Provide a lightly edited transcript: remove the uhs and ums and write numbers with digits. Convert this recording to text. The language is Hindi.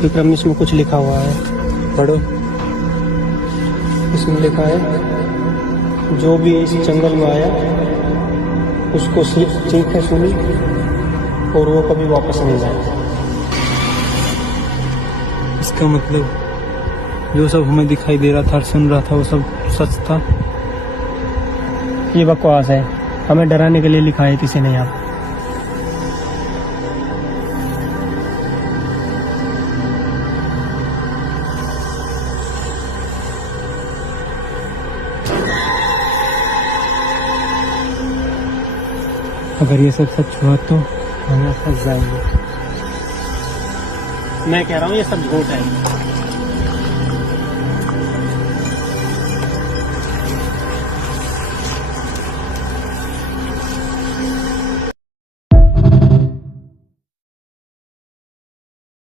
विक्रम, इसमें कुछ लिखा हुआ है, पढ़ो। इसमें लिखा है, जो भी इस जंगल में आया उसको चीखें सुनी और वो कभी वापस नहीं जाए। इसका मतलब जो सब हमें दिखाई दे रहा था, सुन रहा था, वो सब सच था। ये बकवास है, हमें डराने के लिए लिखा है किसी ने यहाँ। अगर ये सब सच हुआ तो हम फंस जाएंगे। मैं कह रहा हूँ ये सब झूठ है।